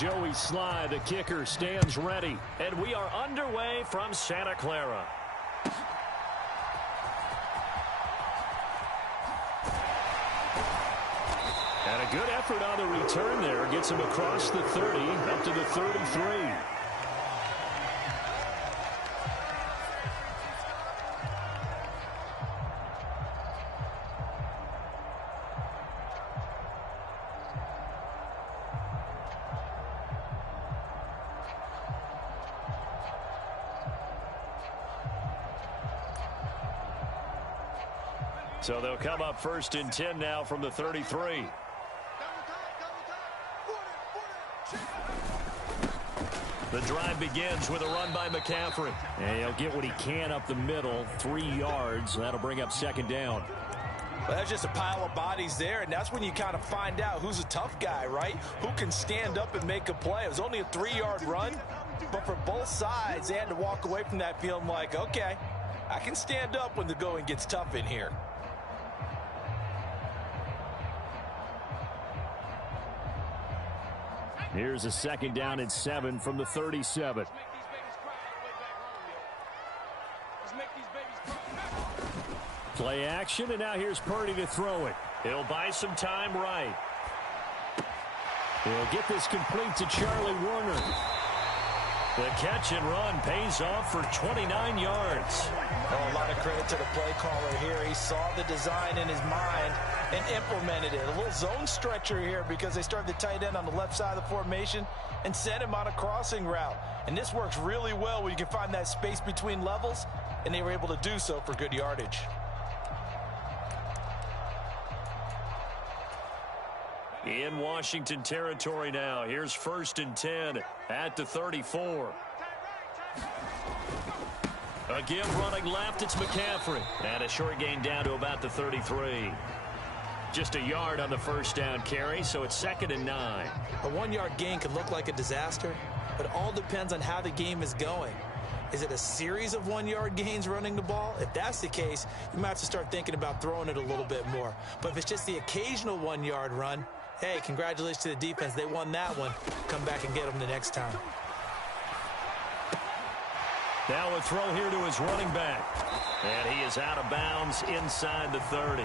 Joey Sly, the kicker, stands ready. And we are underway from Santa Clara. And a good effort on the return there. Gets him across the 30, up to the 33. So they'll come up 1st and 10 now from the 33. The drive begins with a run by McCaffrey. And he'll get what he can up the middle, 3 yards. That'll bring up 2nd down. Well, that's just a pile of bodies there, and that's when you kind of find out who's a tough guy, right? Who can stand up and make a play. It was only a 3-yard run, but for both sides, they had to walk away from that feeling like, okay, I can stand up when the going gets tough in here. Here's a 2nd down and 7 from the 37. Play action, and now here's Purdy to throw it. He'll buy some time right. He'll get this complete to Charlie Warner. The catch and run pays off for 29 yards. Oh, a lot of credit to the play caller here. He saw the design in his mind and implemented it. A little zone stretcher here because they started the tight end on the left side of the formation and sent him on a crossing route. And this works really well when you can find that space between levels, and they were able to do so for good yardage. In Washington territory now. Here's 1st and 10 at the 34. Again, running left, it's McCaffrey. And a short gain down to about the 33. Just a yard on the 1st down carry, so it's 2nd and 9. A 1-yard gain could look like a disaster, but it all depends on how the game is going. Is it a series of 1-yard gains running the ball? If that's the case, you might have to start thinking about throwing it a little bit more. But if it's just the occasional 1-yard run, hey, congratulations to the defense. They won that one. Come back and get them the next time. Now a throw here to his running back. And he is out of bounds inside the 30.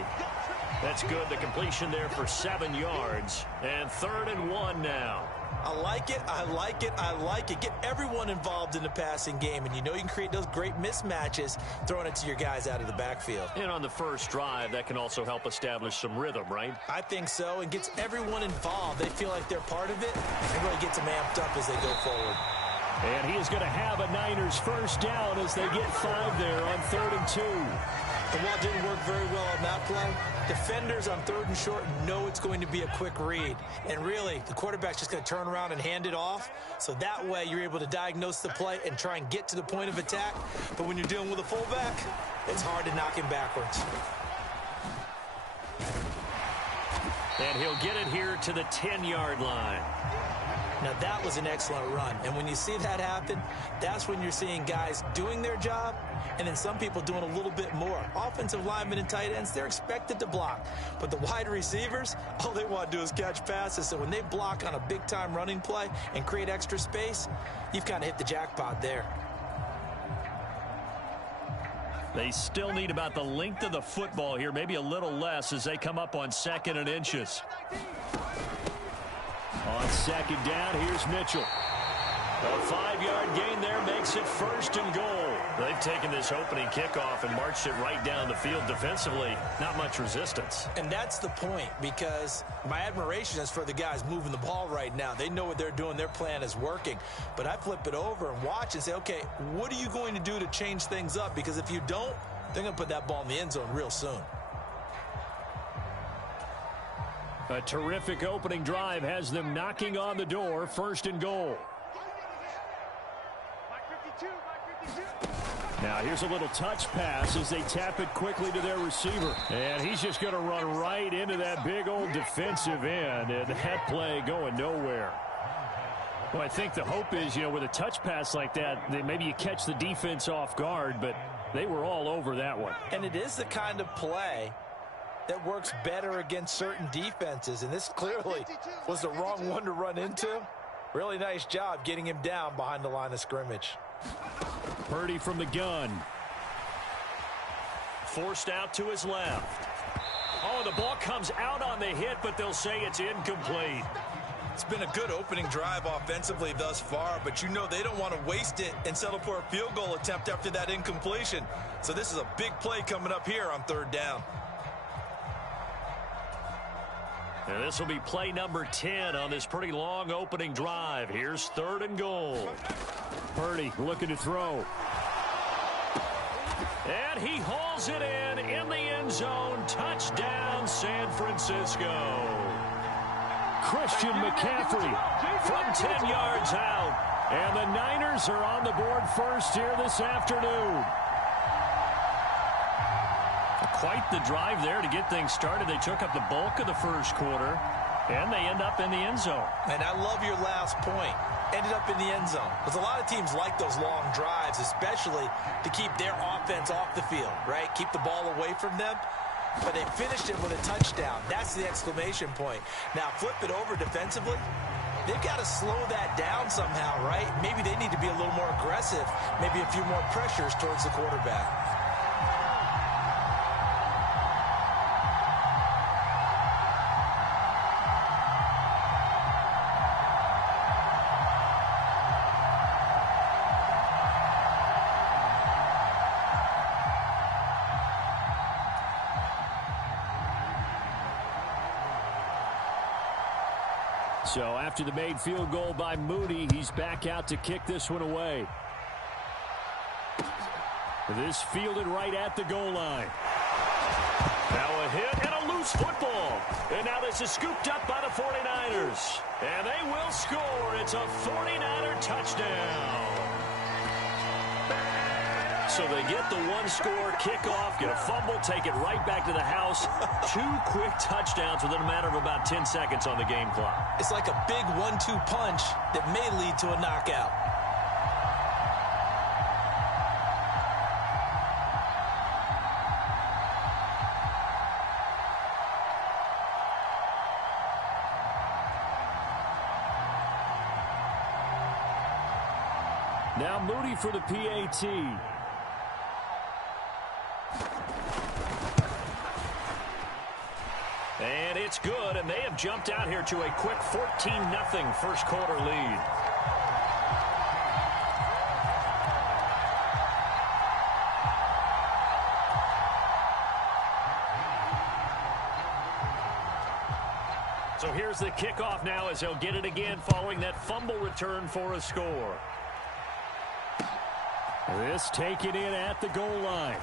That's good. The completion there for 7 yards. And 3rd and 1 now. I like it. I like it. I like it. Get everyone involved in the passing game. And you know you can create those great mismatches throwing it to your guys out of the backfield. And on the first drive, that can also help establish some rhythm, right? I think so. And gets everyone involved. They feel like they're part of it. And really gets them amped up as they go forward. And he is going to have a Niners 1st down as they get 5 there on 3rd and 2. And while it didn't work very well on that play, defenders on 3rd and short know it's going to be a quick read. And really, the quarterback's just going to turn around and hand it off. So that way, you're able to diagnose the play and try and get to the point of attack. But when you're dealing with a fullback, it's hard to knock him backwards. And he'll get it here to the 10-yard line. Now, that was an excellent run. And when you see that happen, that's when you're seeing guys doing their job and then some people doing a little bit more. Offensive linemen and tight ends, they're expected to block. But the wide receivers, all they want to do is catch passes. So when they block on a big-time running play and create extra space, you've kind of hit the jackpot there. They still need about the length of the football here, maybe a little less as they come up on 2nd and inches. On 2nd down, here's Mitchell. A 5-yard gain there makes it 1st and goal. They've taken this opening kickoff and marched it right down the field defensively. Not much resistance. And that's the point, because my admiration is for the guys moving the ball right now. They know what they're doing. Their plan is working. But I flip it over and watch and say, okay, what are you going to do to change things up? Because if you don't, they're going to put that ball in the end zone real soon. A terrific opening drive has them knocking on the door. 1st and goal. Now here's a little touch pass as they tap it quickly to their receiver. And he's just going to run right into that big old defensive end. And that play going nowhere. Well, I think the hope is, with a touch pass like that, that maybe you catch the defense off guard, but they were all over that one. And it is the kind of play that works better against certain defenses. And this clearly was the wrong one to run into. Really nice job getting him down behind the line of scrimmage. Purdy from the gun. Forced out to his left. Oh, the ball comes out on the hit, but they'll say it's incomplete. It's been a good opening drive offensively thus far, but you know they don't want to waste it and settle for a field goal attempt after that incompletion. So this is a big play coming up here on 3rd down. And this will be play number 10 on this pretty long opening drive. Here's 3rd and goal. Purdy looking to throw. And he hauls it in the end zone. Touchdown, San Francisco. Christian McCaffrey from 10 yards out. And the Niners are on the board first here this afternoon. Quite the drive there to get things started. They took up the bulk of the first quarter, and they end up in the end zone. And I love your last point. Ended up in the end zone. Because a lot of teams like those long drives, especially to keep their offense off the field, right? Keep the ball away from them. But they finished it with a touchdown. That's the exclamation point. Now, flip it over defensively. They've got to slow that down somehow, right? Maybe they need to be a little more aggressive. Maybe a few more pressures towards the quarterback. So after the made field goal by Moody, he's back out to kick this one away. This fielded right at the goal line. Now a hit and a loose football. And now this is scooped up by the 49ers. And they will score. It's a 49er touchdown. So they get the one-score kickoff, get a fumble, take it right back to the house. 2 quick touchdowns within a matter of about 10 seconds on the game clock. It's like a big 1-2 punch that may lead to a knockout. Now Moody for the PAT. And it's good, and they have jumped out here to a quick 14-0 first quarter lead. So here's the kickoff now as they'll get it again following that fumble return for a score. This taken in at the goal line.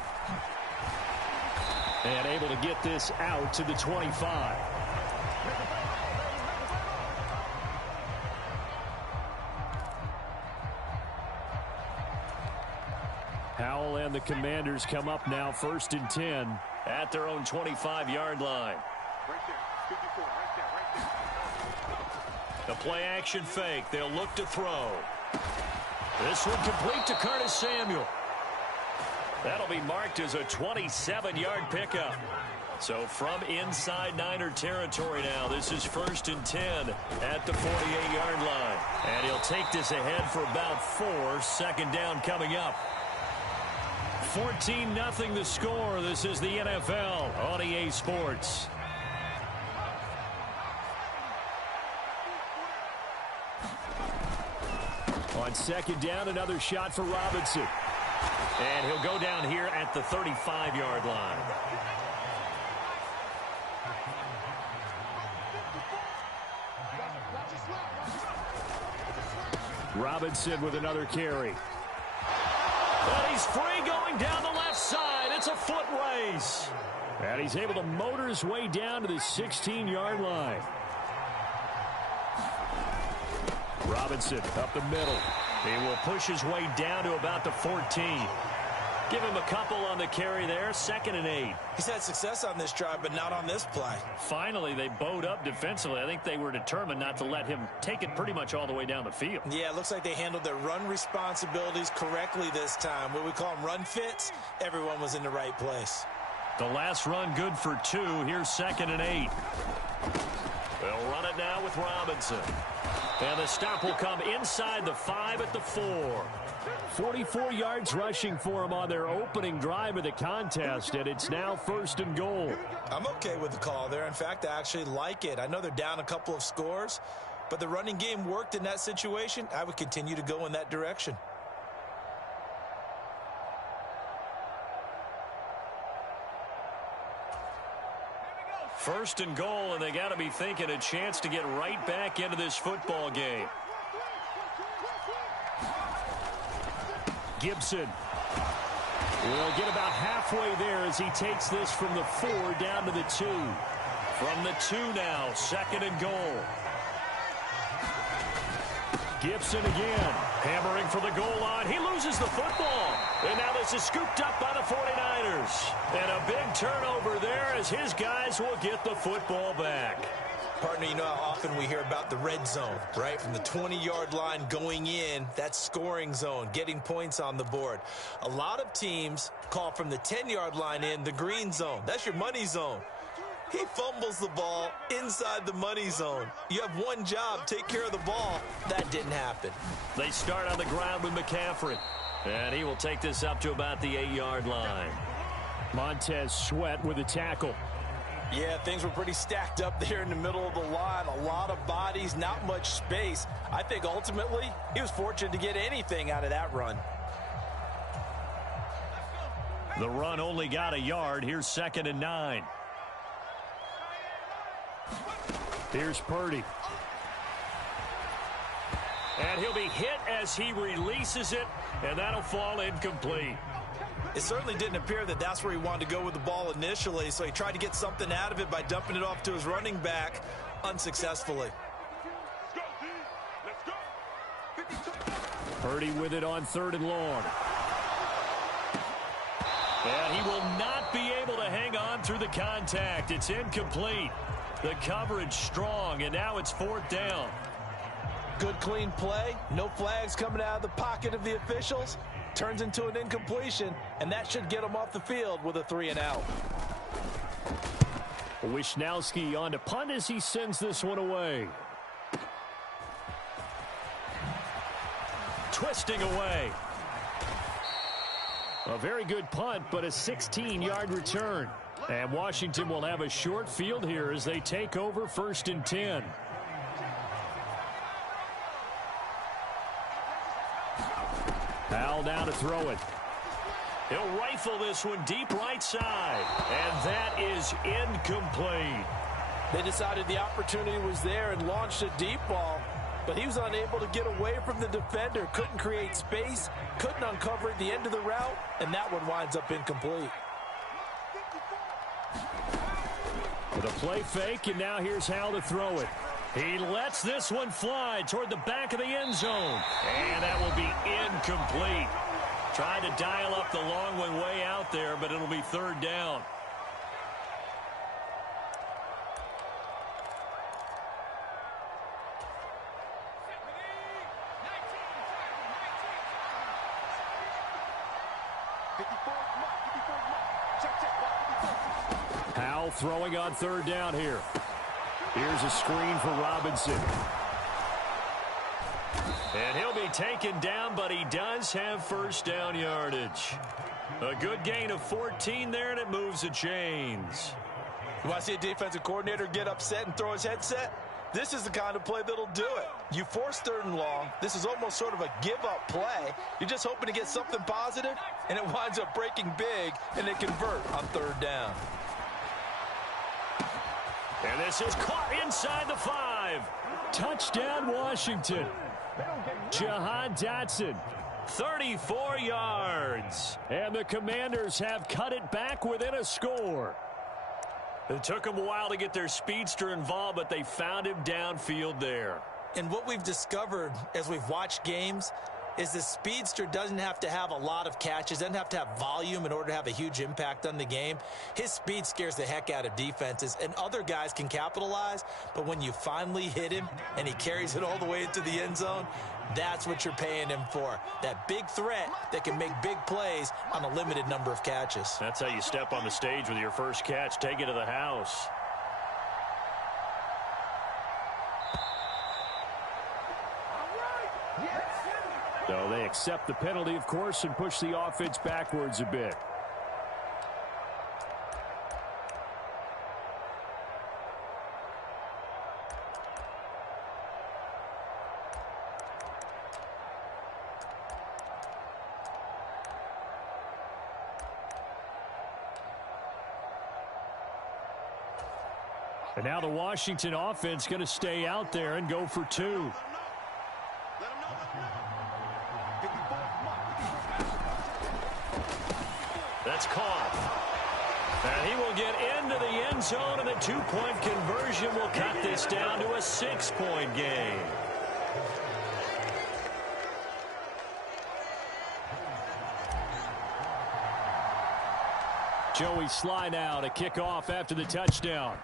And able to get this out to the 25. Howell and the Commanders come up now 1st and 10 at their own 25-yard line. Right there. 54, right there. The play action fake. They'll look to throw. This one complete to Curtis Samuel. That'll be marked as a 27-yard pickup. So from inside Niner territory now, this is 1st and 10 at the 48-yard line. And he'll take this ahead for about 4. 2nd down coming up. 14-0 the score. This is the NFL on EA Sports. On 2nd down, another shot for Robinson. And he'll go down here at the 35-yard line. Robinson with another carry. And he's free going down the left side. It's a foot race. And he's able to motor his way down to the 16-yard line. Robinson up the middle. He will push his way down to about the 14. Give him a couple on the carry there. 2nd and 8. He's had success on this drive, but not on this play. Finally, they bowed up defensively. I think they were determined not to let him take it pretty much all the way down the field. Yeah, it looks like they handled their run responsibilities correctly this time. What we call them run fits, everyone was in the right place. The last run good for 2. Here's 2nd and 8. They'll run it now with Robinson. And the stop will come inside the 5 at the 4. 44 yards rushing for him on their opening drive of the contest, and it's now 1st and goal. I'm okay with the call there. In fact, I actually like it. I know they're down a couple of scores, but the running game worked in that situation. I would continue to go in that direction. First and goal, and they got to be thinking a chance to get right back into this football game. Gibson will get about halfway there as he takes this from the 4 down to the 2. From the 2 now, 2nd and goal. Gibson again, hammering for the goal line. He loses the football. And now this is scooped up by the 49ers. And a big turnover there as his guys will get the football back. Partner, you know how often we hear about the red zone, right? From the 20-yard line going in, that's scoring zone, getting points on the board. A lot of teams call from the 10-yard line in the green zone. That's your money zone. He fumbles the ball inside the money zone. You have one job, take care of the ball. That didn't happen. They start on the ground with McCaffrey. And he will take this up to about the 8-yard line. Montez Sweat with a tackle. Yeah, things were pretty stacked up there in the middle of the line. A lot of bodies, not much space. I think ultimately he was fortunate to get anything out of that run. The run only got a yard. Here's 2nd and 9. Here's Purdy. And he'll be hit as he releases it, and that'll fall incomplete. It certainly didn't appear that that's where he wanted to go with the ball initially, so he tried to get something out of it by dumping it off to his running back unsuccessfully. Purdy with it on 3rd and long. And he will not be able to hang on through the contact. It's incomplete. The coverage strong, and now it's 4th down. Good, clean play. No flags coming out of the pocket of the officials. Turns into an incompletion, and that should get him off the field with a 3-and-out. Wisnowski on to punt as he sends this one away. Twisting away. A very good punt, but a 16-yard return. And Washington will have a short field here as they take over 1st and 10. Powell now to throw it. He'll rifle this one deep right side. And that is incomplete. They decided the opportunity was there and launched a deep ball, but he was unable to get away from the defender. Couldn't create space, couldn't uncover at the end of the route, and that one winds up incomplete. With a play fake, and now here's how to throw it. He lets this one fly toward the back of the end zone. And that will be incomplete. Tried to dial up the long one way out there, but it'll be 3rd down. Powell throwing on 3rd down here. Here's a screen for Robinson. And he'll be taken down, but he does have 1st down yardage. A good gain of 14 there, and it moves the chains. You want to see a defensive coordinator get upset and throw his headset? This is the kind of play that'll do it. You force 3rd and long. This is almost sort of a give-up play. You're just hoping to get something positive, and it winds up breaking big, and they convert on 3rd down. And this is caught inside the 5. Touchdown, Washington. Jahan Dotson, 34 yards. And the Commanders have cut it back within a score. It took them a while to get their speedster involved, but they found him downfield there. And what we've discovered as we've watched games is the speedster doesn't have to have a lot of catches, doesn't have to have volume in order to have a huge impact on the game. His speed scares the heck out of defenses, and other guys can capitalize, but when you finally hit him and he carries it all the way into the end zone, that's what you're paying him for. That big threat that can make big plays on a limited number of catches. That's how you step on the stage with your first catch. Take it to the house. So they accept the penalty, of course, and push the offense backwards a bit. And now the Washington offense going to stay out there and go for two. That's caught. And he will get into the end zone, and the two-point conversion will cut this down to a 6-point game. Joey Sly now to kick off after the touchdown.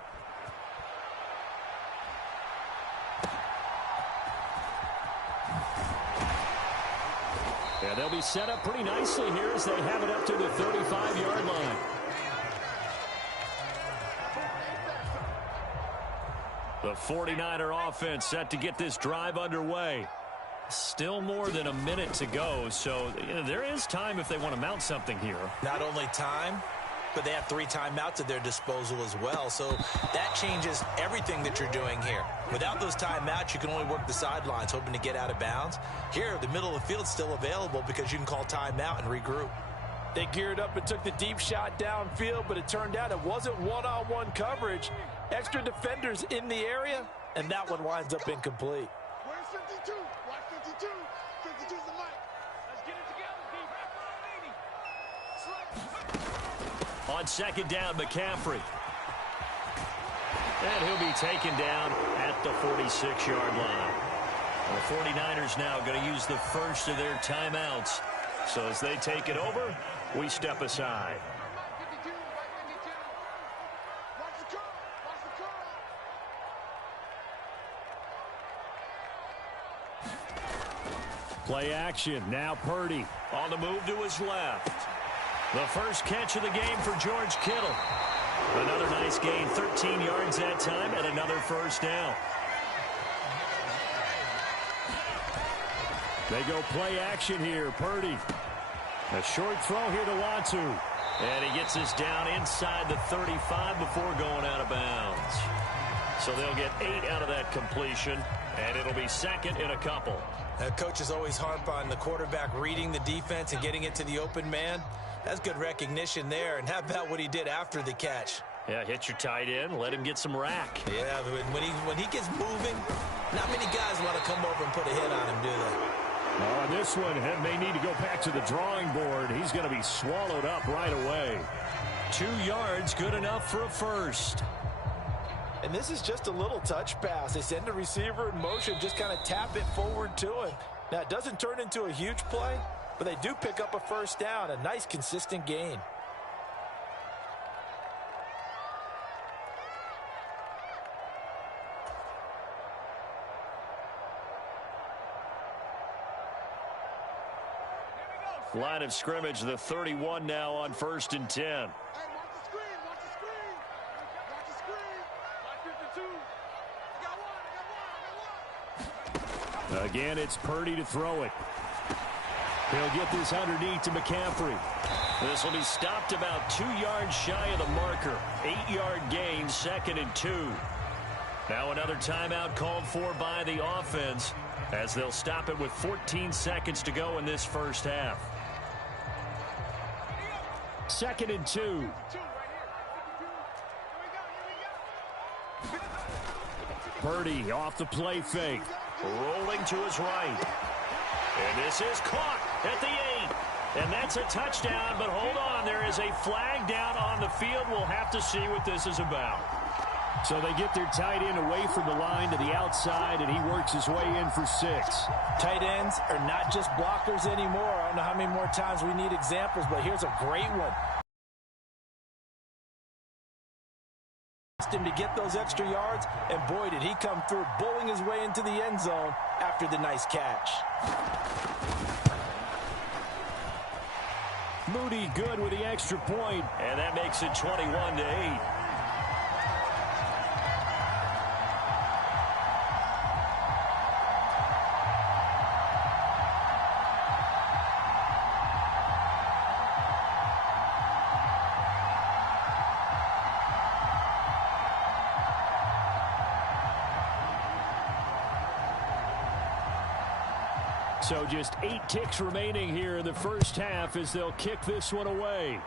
Yeah, they'll be set up pretty nicely here as they have it up to the 35-yard line. The 49er offense set to get this drive underway. Still more than a minute to go, so there is time if they want to mount something here. Not only time, but they have 3 timeouts at their disposal as well, so that changes everything that you're doing here. Without those timeouts, you can only work the sidelines, hoping to get out of bounds. Here, the middle of the field's still available because you can call timeout and regroup. They geared up and took the deep shot downfield, but it turned out it wasn't one-on-one coverage. Extra defenders in the area, and that one winds up incomplete. Where's 52? Watch 52. 52's the mic. Let's get it together, On second down, McCaffrey. And he'll be taken down at the 46-yard line. The 49ers now going to use the first of their timeouts. So as they take it over, we step aside. Play action. Now Purdy on the move to his left. The first catch of the game for George Kittle. Another nice gain, 13 yards that time, and another first down. They go play action here. Purdy. A short throw here to Latu. And he gets us down inside the 35 before going out of bounds. So they'll get 8 out of that completion, and it'll be second in a couple. Coaches always harp on the quarterback reading the defense and getting it to the open man. That's good recognition there. And how about what he did after the catch? Yeah, hit your tight end, let him get some rack. Yeah, when he gets moving, not many guys want to come over and put a hit on him, do they? On this one, may need to go back to the drawing board. He's going to be swallowed up right away. 2 yards, good enough for a first. And this is just a little touch pass. They send the receiver in motion, just kind of tap it forward to him. Now, it doesn't turn into a huge play, but they do pick up a first down, a nice, consistent gain. Line of scrimmage, the 31 now on 1st and 10. Hey, watch the screen. Watch the screen. Watch the screen. Watch 52. I got one. Again, it's Purdy to throw it. He'll get this underneath to McCaffrey. This will be stopped about 2 yards shy of the marker. 8-yard gain, 2nd and 2. Now another timeout called for by the offense as they'll stop it with 14 seconds to go in this first half. 2nd and 2. Purdy off the play fake. Rolling to his right. And this is caught at the 8. And that's a touchdown, but hold on. There is a flag down on the field. We'll have to see what this is about. So they get their tight end away from the line to the outside, and he works his way in for 6. Tight ends are not just blockers anymore. I don't know how many more times we need examples, but here's a great one. Him to get those extra yards, and boy, did he come through, bowling his way into the end zone after the nice catch. Moody good with the extra point, and that makes it 21-8. So just 8 ticks remaining here in the first half as they'll kick this one away.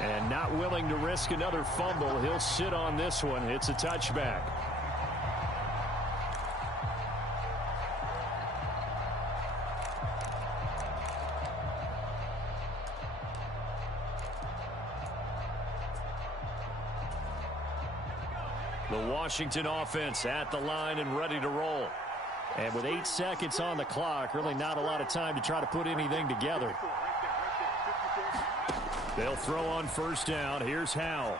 And not willing to risk another fumble, he'll sit on this one. It's a touchback. The Washington offense at the line and ready to roll. And with 8 seconds on the clock, really not a lot of time to try to put anything together. They'll throw on first down. Here's Howell.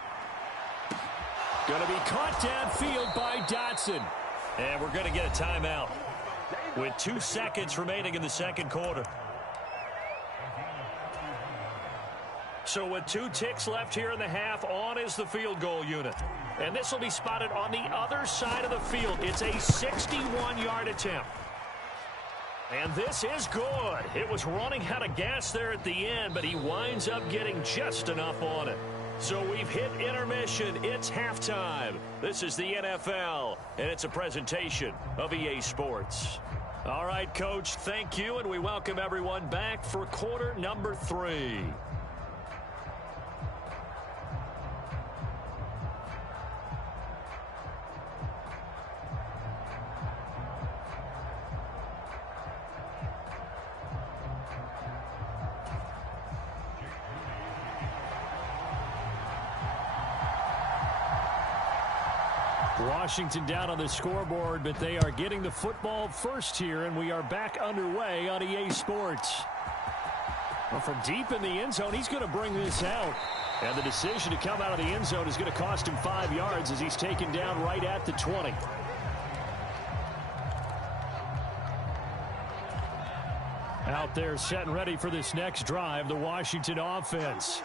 Going to be caught downfield by Dotson. And we're going to get a timeout with 2 seconds remaining in the second quarter. So with 2 ticks left here in the half, on is the field goal unit. And this will be spotted on the other side of the field. It's a 61-yard attempt. And this is good. It was running out of gas there at the end, but he winds up getting just enough on it. So we've hit intermission. It's halftime. This is the NFL, and it's a presentation of EA Sports. All right, Coach, thank you, and we welcome everyone back for quarter number 3. Washington down on the scoreboard, but they are getting the football first here, and we are back underway on EA Sports. Well, from deep in the end zone, he's going to bring this out. And the decision to come out of the end zone is going to cost him 5 yards as he's taken down right at the 20. Out there set and ready for this next drive, the Washington offense.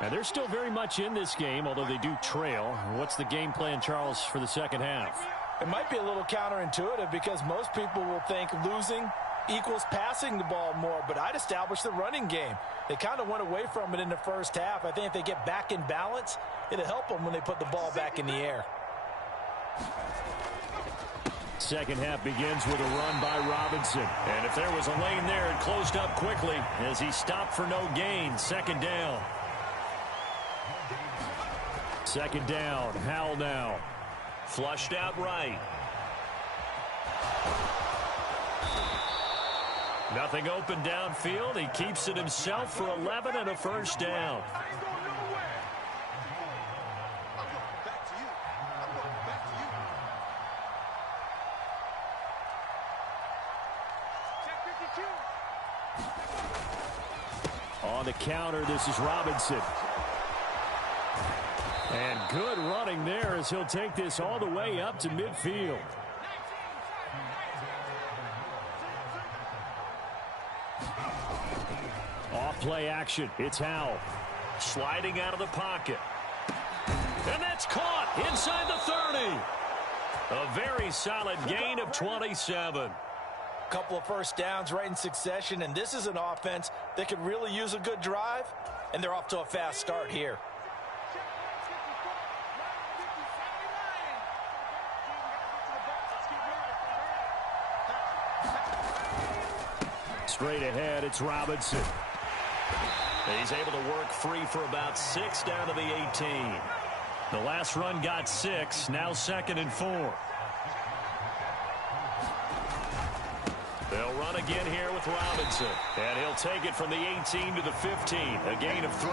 Now, they're still very much in this game, although they do trail. What's the game plan, Charles, for the second half? It might be a little counterintuitive because most people will think losing equals passing the ball more, but I'd establish the running game. They kind of went away from it in the first half. I think if they get back in balance, it'll help them when they put the ball back in the air. Second half begins with a run by Robinson. And if there was a lane there, it closed up quickly as he stopped for no gain. Second down. Second down, Howell now. Flushed out right. Nothing open downfield. He keeps it himself for 11 and a first down. On the counter, this is Robinson. And good running there as he'll take this all the way up to midfield. Off play action. It's Howell. Sliding out of the pocket. And that's caught inside the 30. A very solid gain of 27. Couple of first downs right in succession, and this is an offense that could really use a good drive, and they're off to a fast start here. Straight ahead, it's Robinson. He's able to work free for about 6 down to the 18. The last run got 6, now 2nd and 4. They'll run again here with Robinson. And he'll take it from the 18 to the 15, a gain of 3.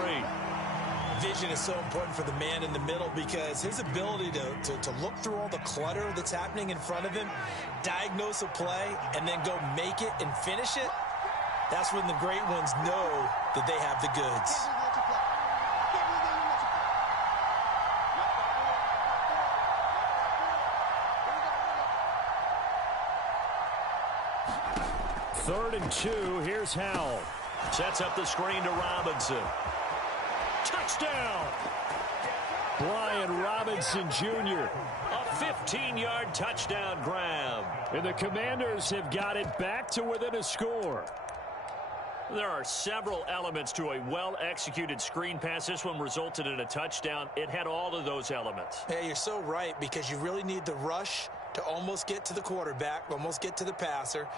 Vision is so important for the man in the middle because his ability to look through all the clutter that's happening in front of him, diagnose a play, and then go make it and finish it, that's when the great ones know that they have the goods. Third and 2, here's Howell. Sets up the screen to Robinson. Touchdown! Brian Robinson Jr. A 15-yard touchdown grab. And the Commanders have got it back to within a score. There are several elements to a well-executed screen pass. This one resulted in a touchdown. It had all of those elements. Hey, you're so right because you really need the rush to almost get to the quarterback, almost get to the passer.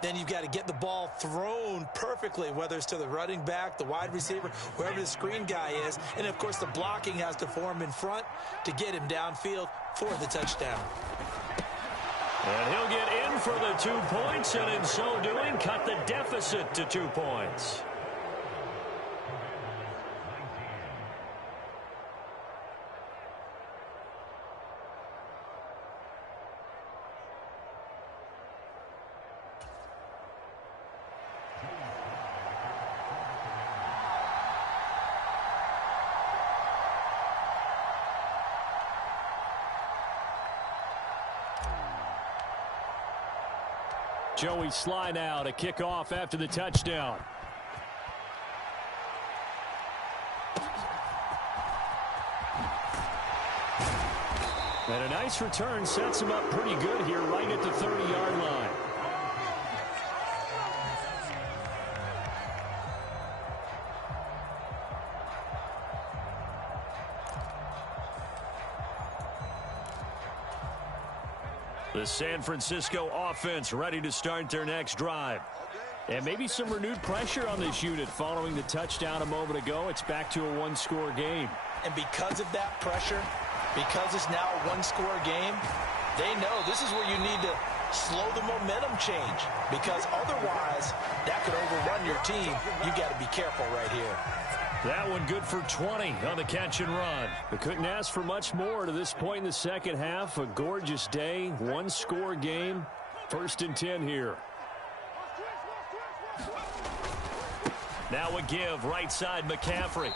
Then you've got to get the ball thrown perfectly, whether it's to the running back, the wide receiver, whoever the screen guy is. And, of course, the blocking has to form in front to get him downfield for the touchdown. And he'll get in for the 2 points, and in so doing, cut the deficit to 2 points. Joey Sly now to kick off after the touchdown. And a nice return sets him up pretty good here right at the 30-yard line. The San Francisco offense ready to start their next drive. And maybe some renewed pressure on this unit following the touchdown a moment ago. It's back to a one-score game. And because of that pressure, because it's now a one-score game, they know this is where you need to slow the momentum change. Because otherwise, that could overrun your team. You got to be careful right here. That one good for 20 on the catch and run. They couldn't ask for much more to this point in the second half. A gorgeous day, one-score game. 1st and 10 here. Now a give, right side McCaffrey.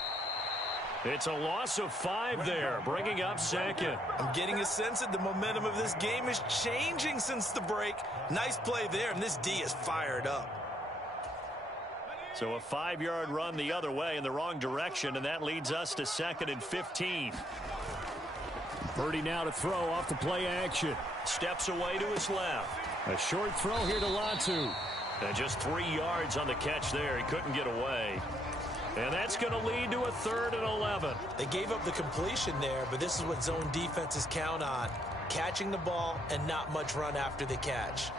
It's a loss of 5 there, bringing up 2nd. I'm getting a sense that the momentum of this game is changing since the break. Nice play there, and this D is fired up. So a 5-yard run the other way in the wrong direction, and that leads us to 2nd and 15. Purdy now to throw off the play action. Steps away to his left. A short throw here to Latu. And just 3 yards on the catch there. He couldn't get away. And that's going to lead to a 3rd and 11. They gave up the completion there, but this is what zone defenses count on. Catching the ball and not much run after the catch.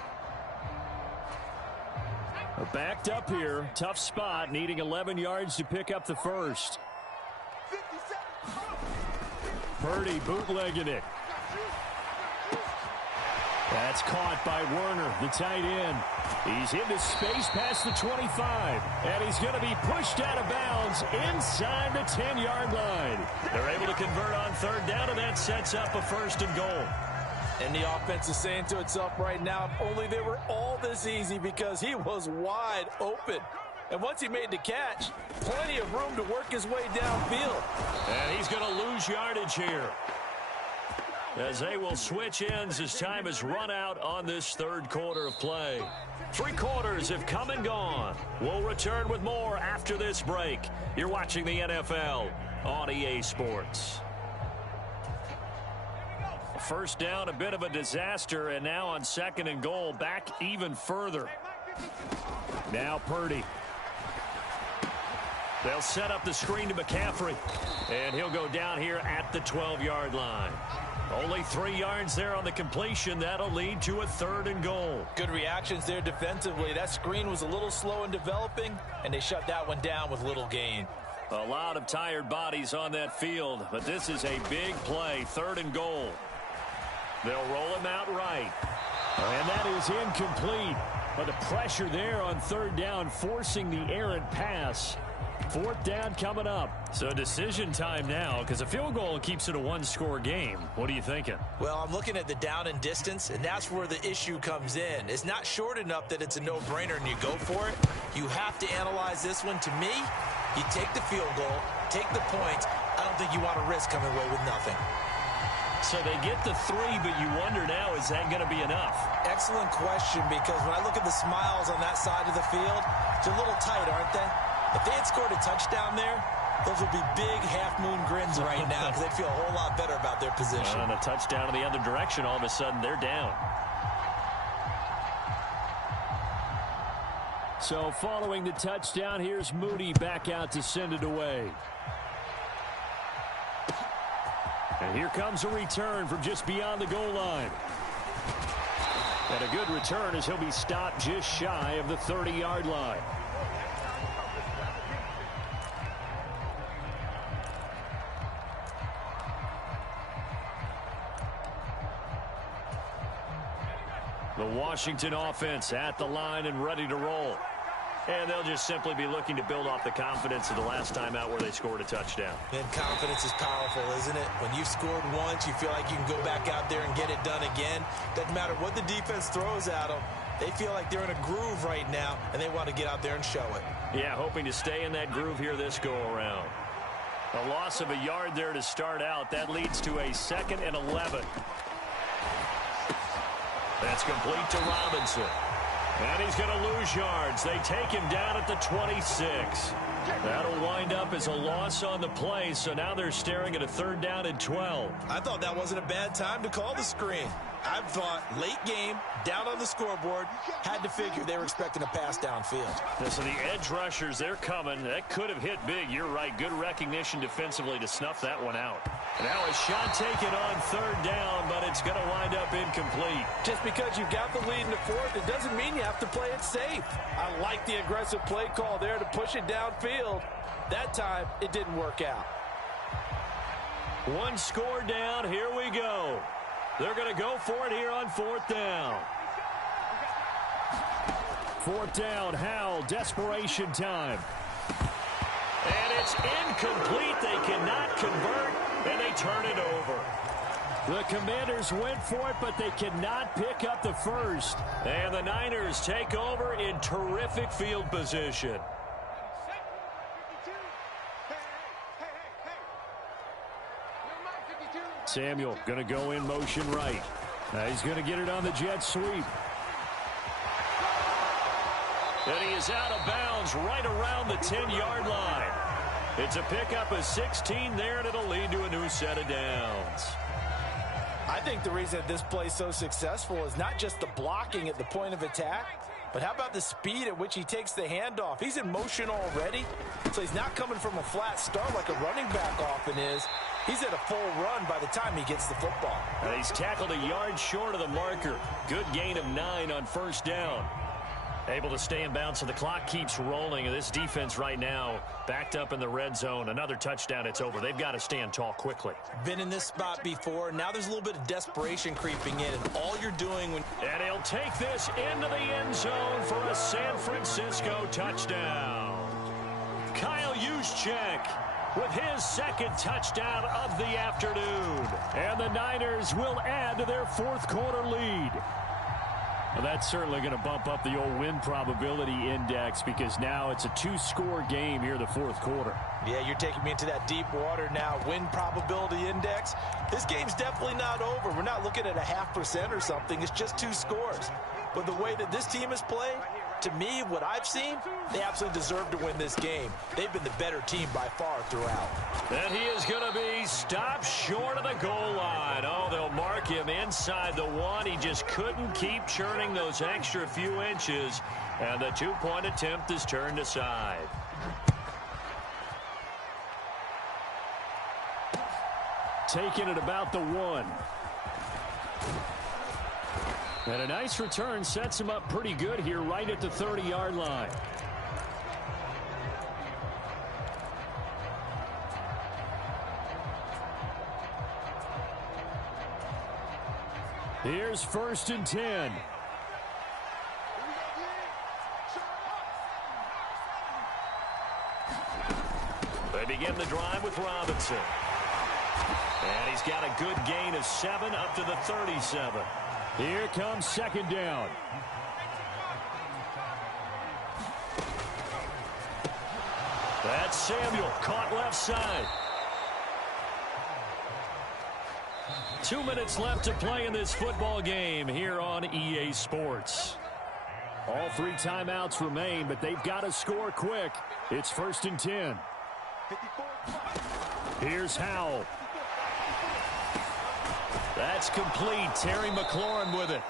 Backed up here. Tough spot. Needing 11 yards to pick up the first. Purdy bootlegging it. That's caught by Werner, the tight end. He's into space past the 25. And he's going to be pushed out of bounds inside the 10-yard line. They're able to convert on 3rd down, and that sets up a 1st and goal. And the offense is saying to itself right now, if only they were all this easy, because he was wide open. And once he made the catch, plenty of room to work his way downfield. And he's going to lose yardage here, as they will switch ends as time has run out on this 3rd quarter of play. 3 quarters have come and gone. We'll return with more after this break. You're watching the NFL on EA Sports. 1st down, a bit of a disaster, and now on 2nd and goal, back even further. Now Purdy. They'll set up the screen to McCaffrey, and he'll go down here at the 12-yard line. Only 3 yards there on the completion. That'll lead to a 3rd and goal. Good reactions there defensively. That screen was a little slow in developing, and they shut that one down with little gain. A lot of tired bodies on that field, but this is a big play. 3rd and goal. They'll roll him out right. And that is incomplete. But the pressure there on 3rd down, forcing the errant pass. 4th down coming up. So decision time now, because a field goal keeps it a one-score game. What are you thinking? Well, I'm looking at the down and distance, and that's where the issue comes in. It's not short enough that it's a no-brainer and you go for it. You have to analyze this one. To me, you take the field goal, take the points. I don't think you want to risk coming away with nothing. So they get the 3, but you wonder now, is that going to be enough? Excellent question, because when I look at the smiles on that side of the field, it's a little tight, aren't they? If they had scored a touchdown there, those would be big half-moon grins right now, because they'd feel a whole lot better about their position. And a touchdown in the other direction, all of a sudden they're down. So following the touchdown, here's Moody back out to send it away. And here comes a return from just beyond the goal line. And a good return as he'll be stopped just shy of the 30-yard line. The Washington offense at the line and ready to roll. And they'll just simply be looking to build off the confidence of the last time out where they scored a touchdown. And confidence is powerful, isn't it? When you've scored once, you feel like you can go back out there and get it done again. Doesn't matter what the defense throws at them. They feel like they're in a groove right now, and they want to get out there and show it. Yeah, hoping to stay in that groove here this go-around. A loss of a yard there to start out. That leads to a 2nd and 11. That's complete to Robinson. And he's going to lose yards. They take him down at the 26. That'll wind up as a loss on the play, so now they're staring at a 3rd down and 12. I thought that wasn't a bad time to call the screen. I thought late game, down on the scoreboard, had to figure they were expecting a pass downfield. So the edge rushers, they're coming. That could have hit big. You're right. Good recognition defensively to snuff that one out. Now a shot taken on 3rd down, but it's going to wind up incomplete. Just because you've got the lead in the 4th, it doesn't mean you have to play it safe. I like the aggressive play call there to push it downfield. That time, it didn't work out. One score down. Here we go. They're going to go for it here on 4th down. 4th down, Howell, desperation time. And it's incomplete. They cannot convert, and they turn it over. The Commanders went for it, but they cannot pick up the first. And the Niners take over in terrific field position. Samuel going to go in motion right. He's going to get it on the jet sweep. And he is out of bounds right around the 10-yard line. It's a pickup of 16 there, and it'll lead to a new set of downs. I think the reason this play is so successful is not just the blocking at the point of attack, but how about the speed at which he takes the handoff? He's in motion already, so he's not coming from a flat start like a running back often is. He's at a full run by the time he gets the football. And he's tackled a yard short of the marker. Good gain of 9 on 1st down. Able to stay in bounds, so the clock keeps rolling. And this defense right now backed up in the red zone. Another touchdown, it's over. They've got to stand tall quickly. Been in this spot before. Now there's a little bit of desperation creeping in. And all you're doing when... And he'll take this into the end zone for a San Francisco touchdown. Kyle Juszczyk with his 2nd touchdown of the afternoon. And the Niners will add to their 4th quarter lead. Well, that's certainly going to bump up the old win probability index because now it's a 2-score game here in the 4th quarter. Yeah, you're taking me into that deep water now. Win probability index. This game's definitely not over. We're not looking at a 0.5% or something. It's just 2 scores. But the way that this team has played, to me, what I've seen, they absolutely deserve to win this game. They've been the better team by far throughout. And he is going to be stopped short of the goal line. Oh, they'll mark him inside the 1. He just couldn't keep churning those extra few inches. And the 2-point attempt is turned aside. Taking it about the 1. And a nice return sets him up pretty good here right at the 30-yard line. Here's 1st and 10. They begin the drive with Robinson. And he's got a good gain of 7 up to the 37. Here comes 2nd down. That's Samuel, caught left side. 2 minutes left to play in this football game here on EA Sports. All 3 timeouts remain, but they've got to score quick. It's 1st and 10. Here's Howell. That's complete. Terry McLaurin with it.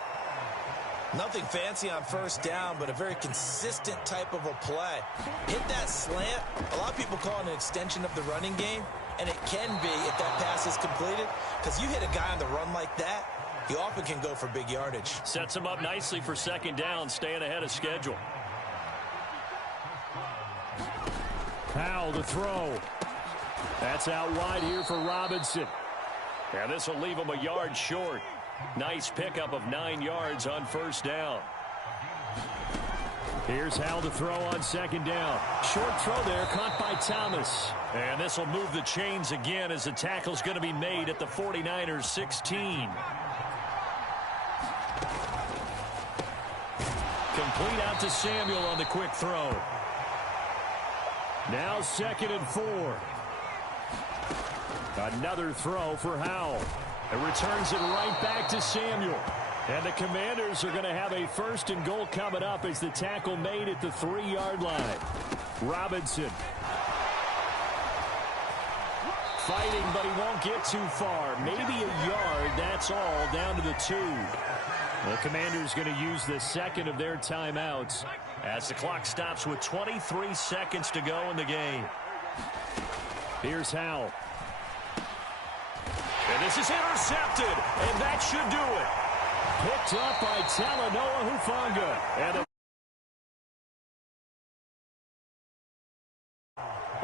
Nothing fancy on 1st down, but a very consistent type of a play. Hit that slant. A lot of people call it an extension of the running game. And it can be if that pass is completed, because you hit a guy on the run like that, he often can go for big yardage. Sets him up nicely for second down, staying ahead of schedule. Powell to throw. That's out wide here for Robinson. And this will leave him a yard short. Nice pickup of 9 yards on first down. Here's Howell to throw on second down. Short throw there, caught by Thomas. And this will move the chains again as the tackle's going to be made at the 49ers 16. Complete out to Samuel on the quick throw. Now 2nd and 4. Another throw for Howell. It returns it right back to Samuel. And the Commanders are going to have a 1st and goal coming up as the tackle made at the 3-yard line. Robinson. Fighting, but he won't get too far. Maybe a yard, that's all, down to the 2. The Commanders going to use the 2nd of their timeouts as the clock stops with 23 seconds to go in the game. Here's Howell. And this is intercepted, and that should do it. Picked up by Talanoa Hufanga.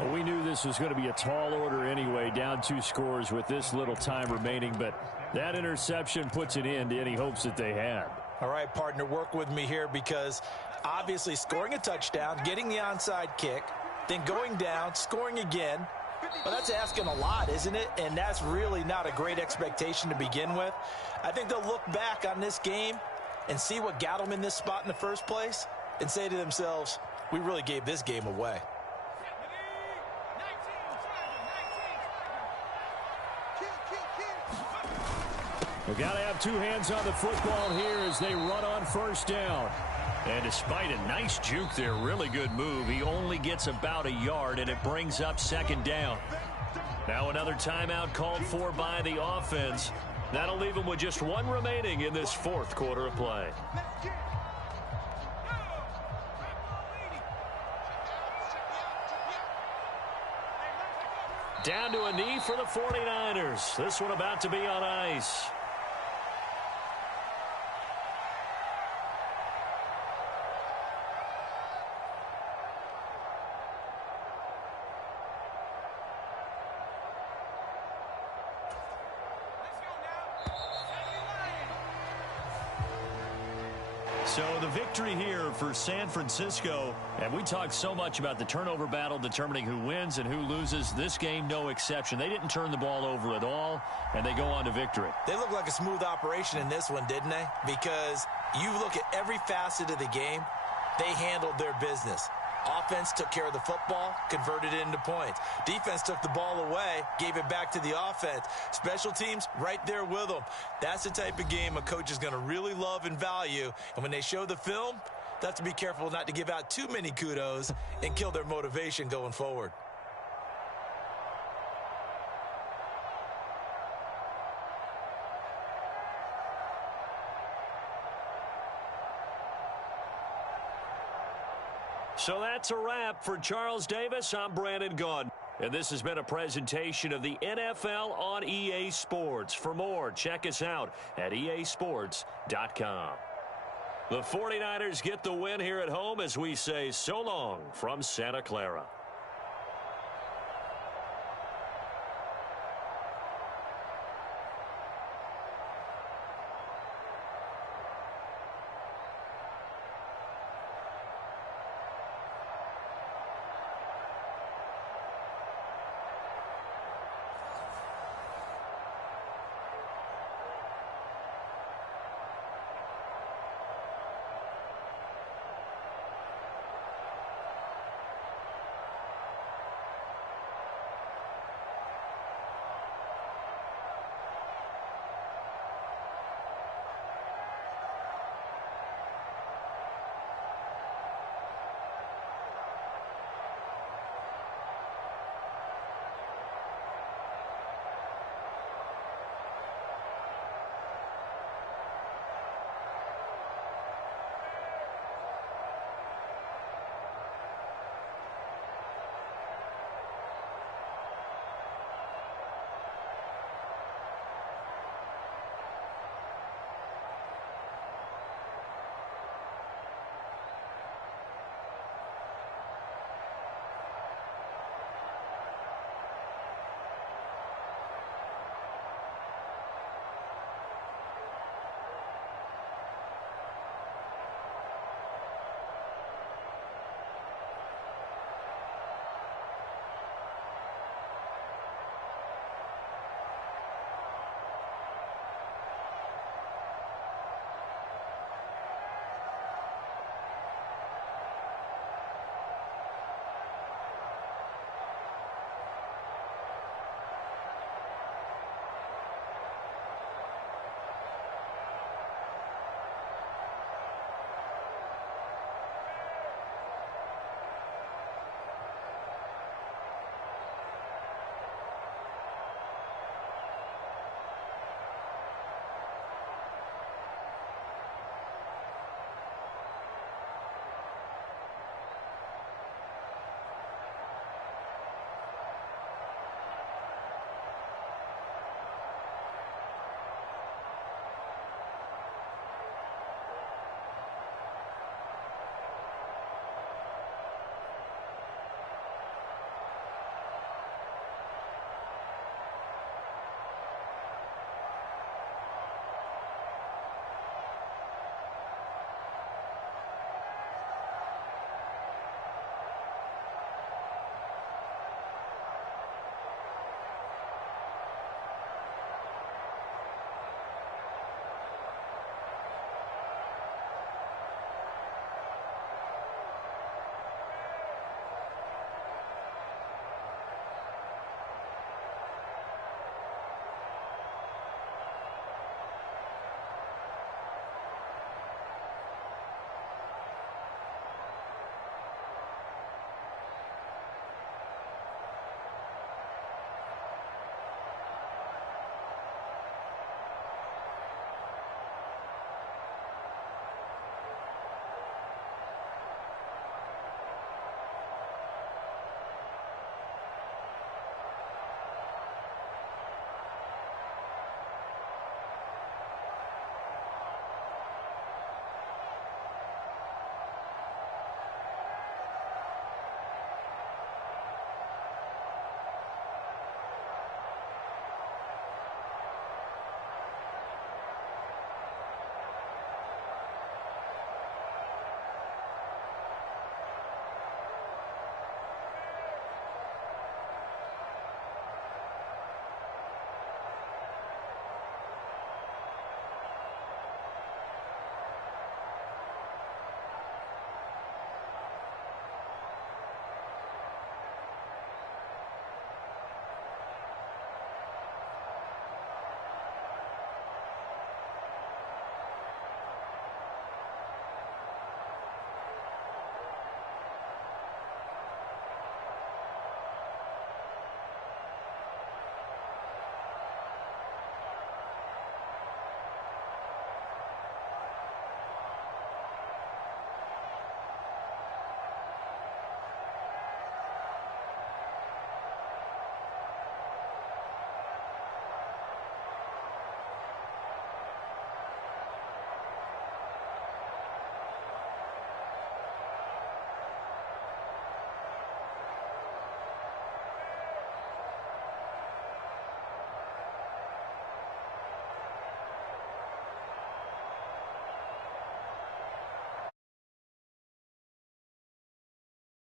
And we knew this was going to be a tall order anyway, down 2 scores with this little time remaining, but that interception puts an end to any hopes that they had. All right, partner, work with me here because obviously scoring a touchdown, getting the onside kick, then going down, scoring again. Well, that's asking a lot, isn't it? And that's really not a great expectation to begin with. I think they'll look back on this game and see what got them in this spot in the first place and say to themselves, we really gave this game away. We've got to have 2 hands on the football here as they run on first down. And despite a nice juke there, really good move, he only gets about a yard, and it brings up 2nd down. Now another timeout called for by the offense. That'll leave him with just 1 remaining in this 4th quarter of play. Down to a knee for the 49ers. This one about to be on ice. So the victory here for San Francisco, and we talked so much about the turnover battle determining who wins and who loses. This game, no exception. They didn't turn the ball over at all, and they go on to victory. They look like a smooth operation in this one, didn't they? Because you look at every facet of the game, they handled their business. Offense took care of the football, converted it into points. Defense took the ball away, gave it back to the offense. Special teams right there with them. That's the type of game a coach is going to really love and value. And when they show the film, they have to be careful not to give out too many kudos and kill their motivation going forward. So that's a wrap for Charles Davis. I'm Brandon Gaudin. And this has been a presentation of the NFL on EA Sports. For more, check us out at easports.com. The 49ers get the win here at home as we say so long from Santa Clara.